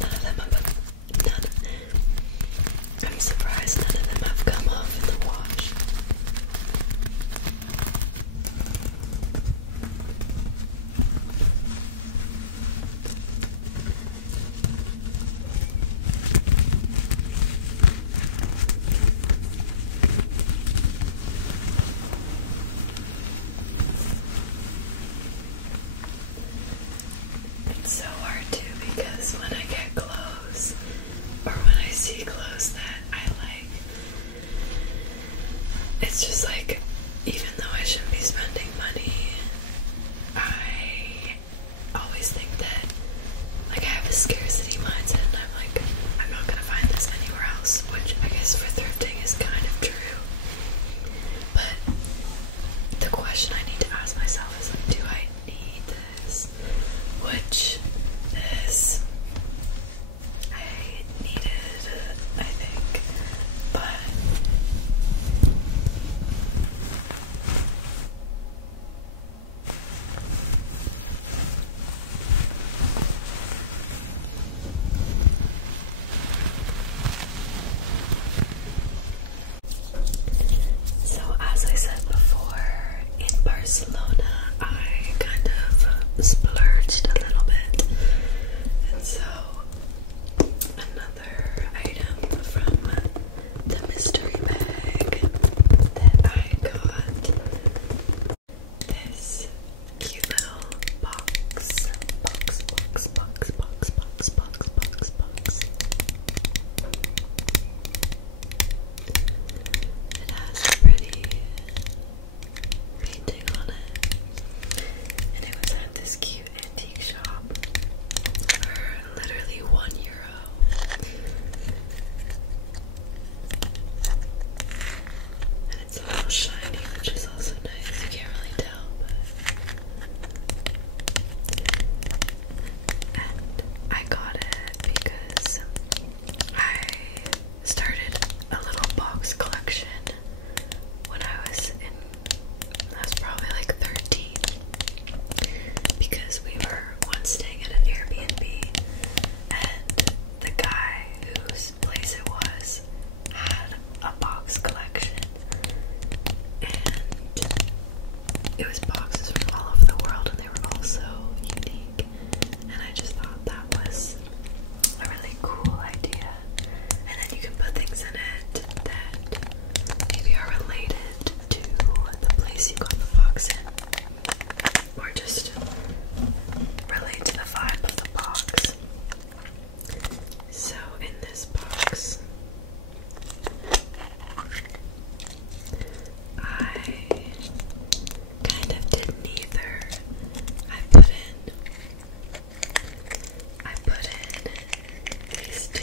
none of them I'm surprised none of them have come off in the wash. It's so hard too because when I get clothes or when I see clothes that I like, it's just like, even though I shouldn't be spending money, I always think that, like, I have a scarcity mindset and I'm like, I'm not gonna find this anywhere else, which I guess for thrifting is kind of true. But the question I need to ask myself is, like, do I need this? Which is, I needed it, I think, but so as I said before, in Barcelona I kind of splurged a little bit, and so another item from the mystery bag that I got, this cute little box. It has a pretty painting on it, and it was at this cute antique shop for literally €1. And it's a little shiny, which is also nice. You can't really tell, and I got it because I started a little box collection when I was probably like 13, because we were once staying at an Airbnb, and the guy whose place it was had a box collection, and it was boxes from all over the world, and they were all so unique, and I just thought that was a really cool idea. And then you can put things in it that maybe are related to the place you got the box in, or just relate to the vibe of the box. So in this box, I kind of did neither. I put in these two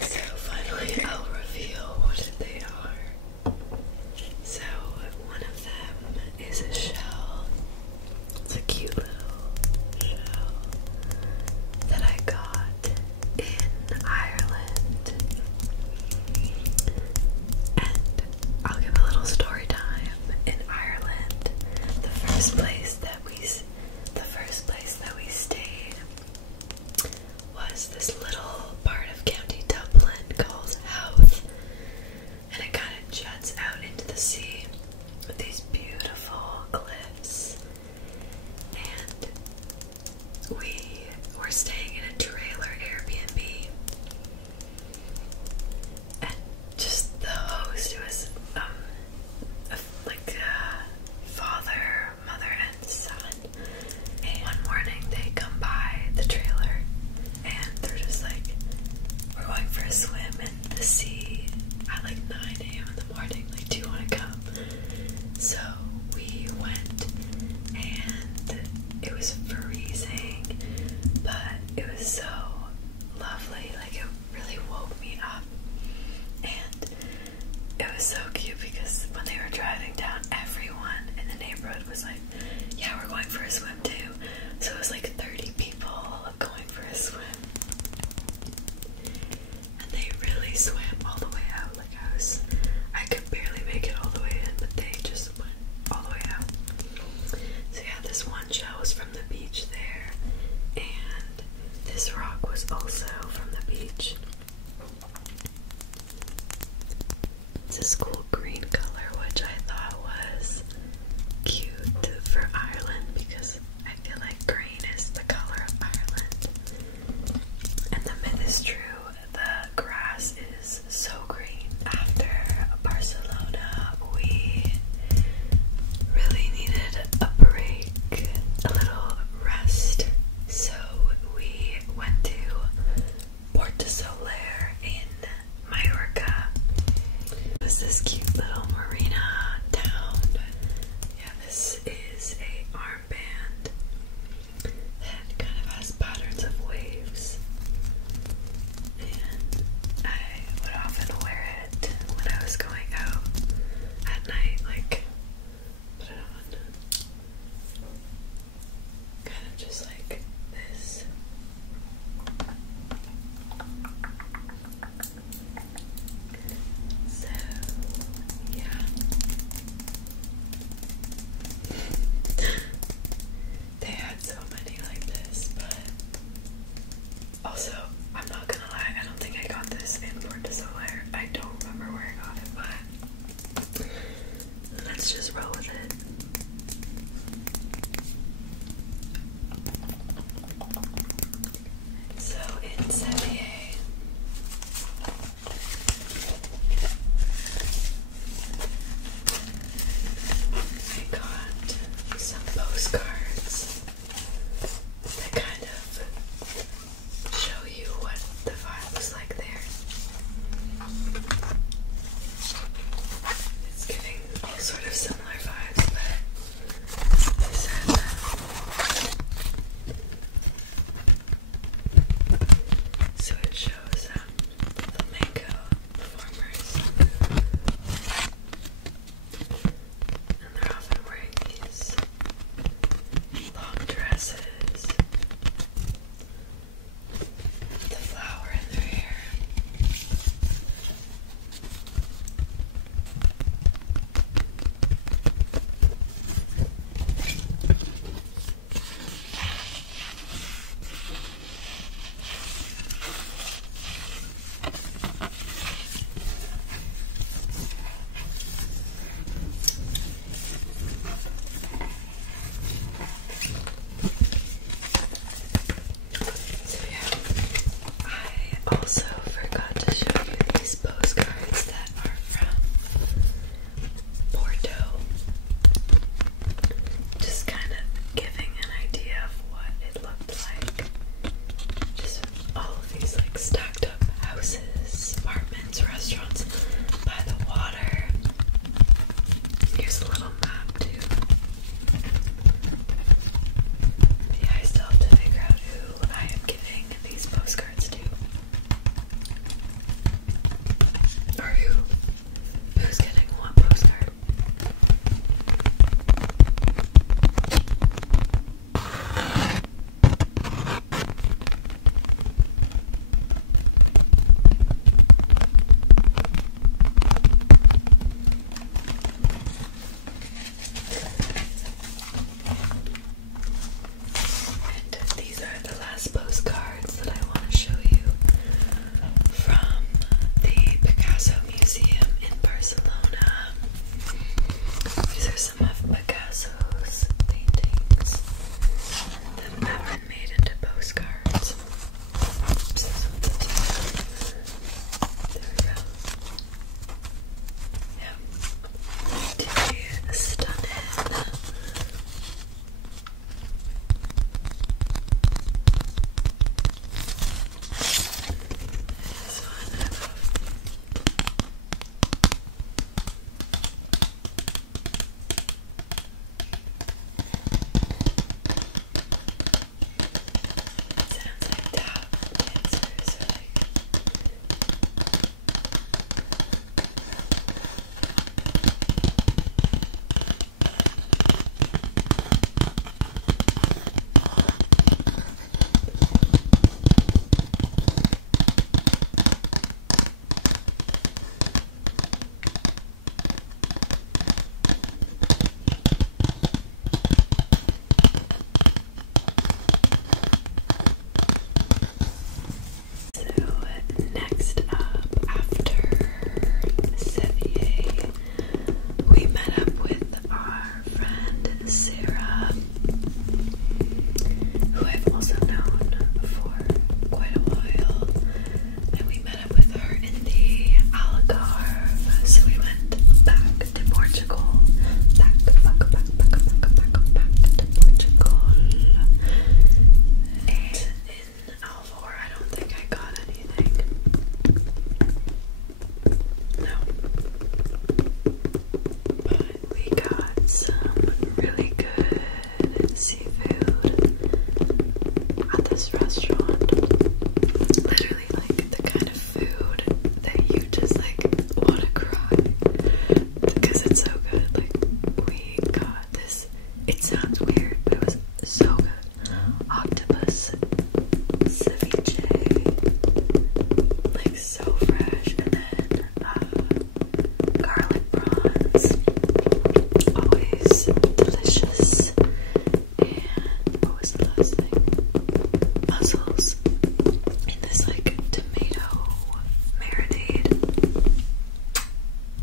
So finally I'll reveal what they are. So one of them is a shell. It's a cute little shell that I got in Ireland. And I'll give a little story time. In Ireland, the first place that we stayed was this little part of County Dublin called Howth, and it kind of juts out into the sea with these beautiful cliffs. And we were staying in a trailer Airbnb, and just the host, it was father, mother, and son. And one morning they come by the trailer, and they're just like, we're going for a swim in the sea at like 9 a.m. in the morning. Like, do you want to come? So we went, and it was for also forgot to show you these postcards that are from Porto. Just kind of giving an idea of what it looked like. Just all of these like stacked up houses, apartments, restaurants by the water. Here's a little map too. Yeah, I still have to figure out who I am giving these postcards to. Or who's getting what postcard. And these are the last postcards that I want to show you from the Picasso Museum in Barcelona. These are some of Picasso's paintings that have been made into postcards. There we go. Yeah. Pretty stunning. This one I love. Sounds like tap dancers or like So next up, after Sevier, we met up with our friend Sarah, who I've also known for quite a while, and we met up with her in the Algarve. So we went back to Portugal, back to Portugal. And in Alvor, I don't think I got anything. No. But we got some really good seafood at this restaurant. Literally like the kind of food that you just like want to cry because it's so good. Like we got this, it sounds weird, but it was so good. Octopus ceviche, like so fresh, and then garlic prawns, always delicious. And what was the last thing? Mussels in this like tomato marinade,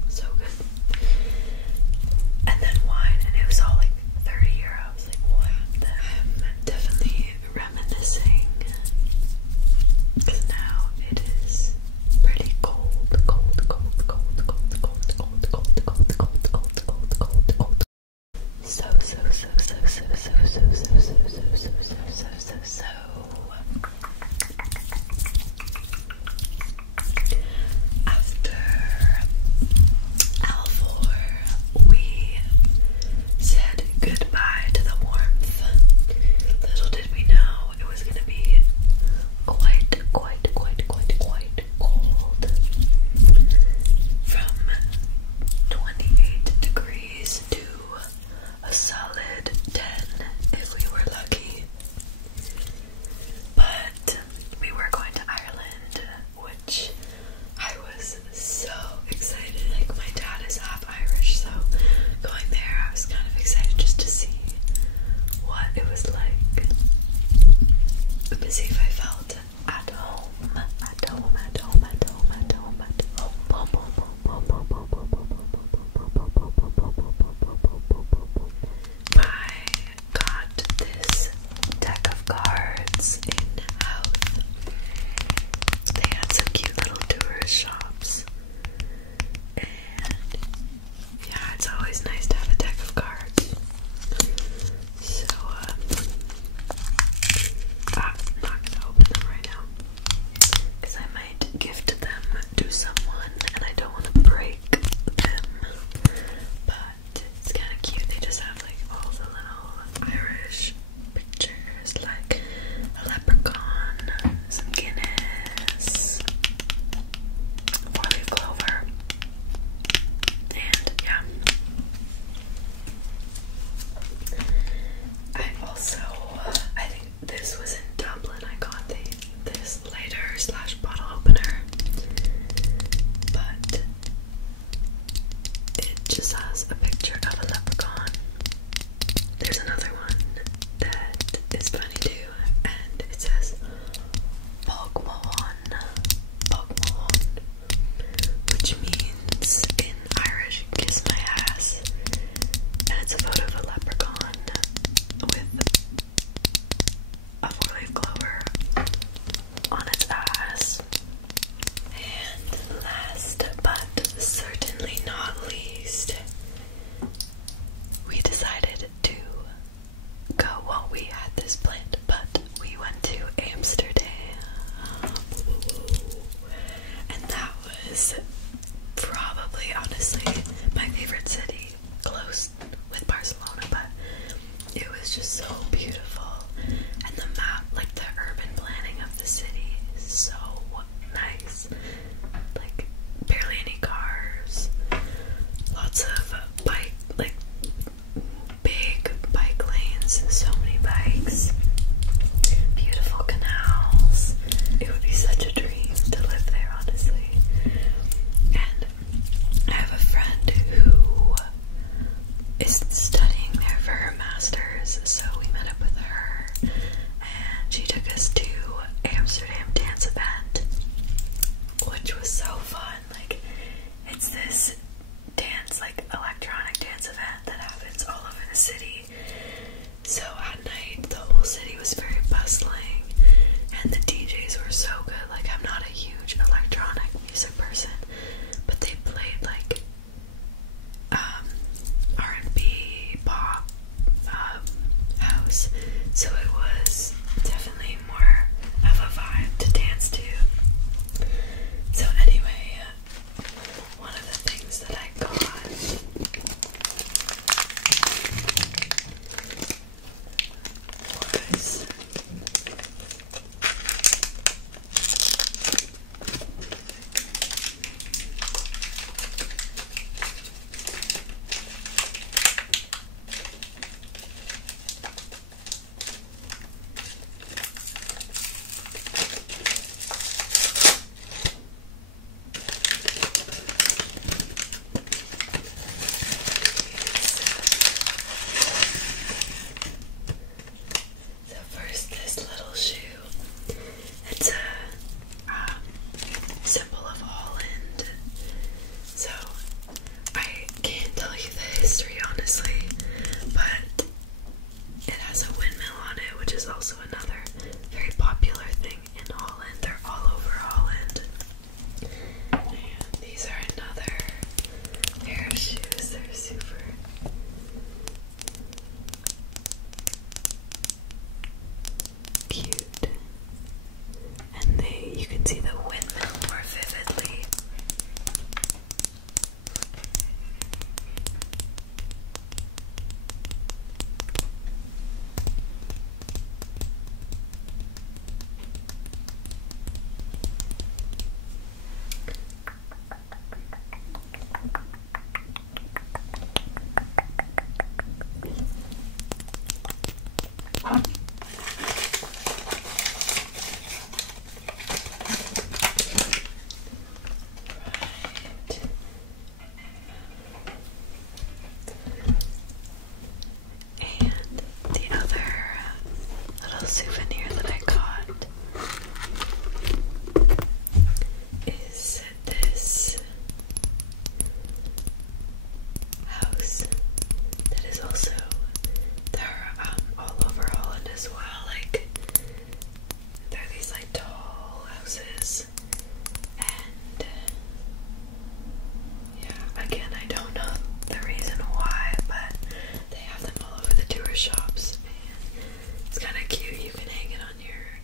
so good. And then wine, and it was all like 30 euros. Like what? I'm definitely reminiscing because now it is pretty cold. So after Alvor, we said goodbye to the warmth. Little did we know it was gonna be quite cold. From 28 degrees to a solid 10 if we were lucky. But we were going to Ireland, which I was so excited. Like my dad is half Irish, so going there I was kind of excited just to see what it was like. To see if I felt at home. I got this deck of cards in house. They had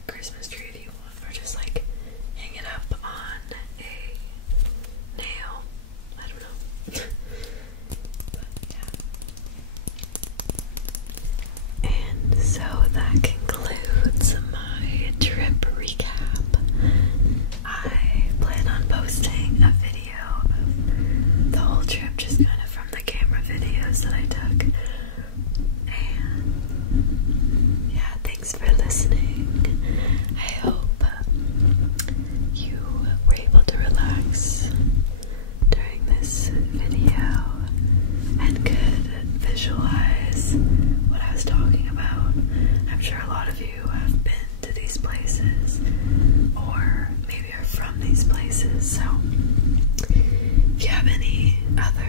Christmas tree if you want, or just like hang it up on a nail. I don't know. But yeah. And so that concludes my trip recap. I plan on posting a video of the whole trip, just kind of from the camera videos that I took. And yeah, thanks for listening. I hope you were able to relax during this video and could visualize what I was talking about. I'm sure a lot of you have been to these places or maybe are from these places, so if you have any other